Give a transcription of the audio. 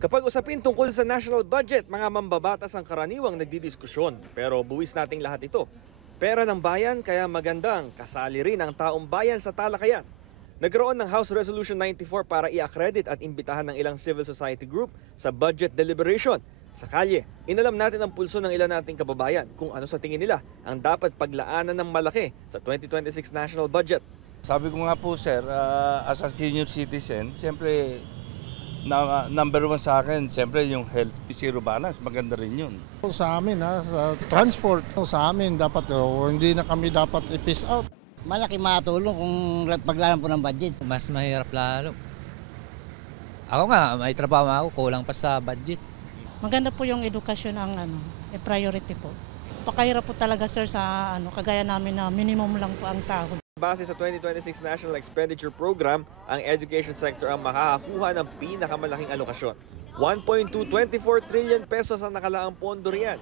Kapag usapin tungkol sa national budget, mga mambabatas ang karaniwang nagdidiskusyon. Pero buwis nating lahat ito. Pera ng bayan, kaya magandang kasali rin ang taong bayan sa talakayan. Nagkaroon ng House Resolution 94 para i-accredit at imbitahan ng ilang civil society group sa budget deliberation. Sa kalye, inalam natin ang pulso ng ilan nating kababayan kung ano sa tingin nila ang dapat paglaanan ng malaki sa 2026 national budget. Sabi ko nga po sir, as a senior citizen, siyempre number one sa akin, siyempre yung health zero balance, maganda rin yun. Sa amin, sa transport, sa amin dapat, hindi na kami dapat i-peace out. Malaki matulong kung paglalan po ng budget. Mas mahirap lalo. Ako nga, may trabaho ako, kulang pa sa budget. Maganda po yung edukasyon ang priority po. Pakahirap po talaga sir sa kagaya namin na minimum lang po ang sahod. Base sa 2026 National Expenditure Program, ang education sector ang makakakuha ng pinakamalaking alokasyon. 1.224 trillion pesos ang nakalaang pondo riyan.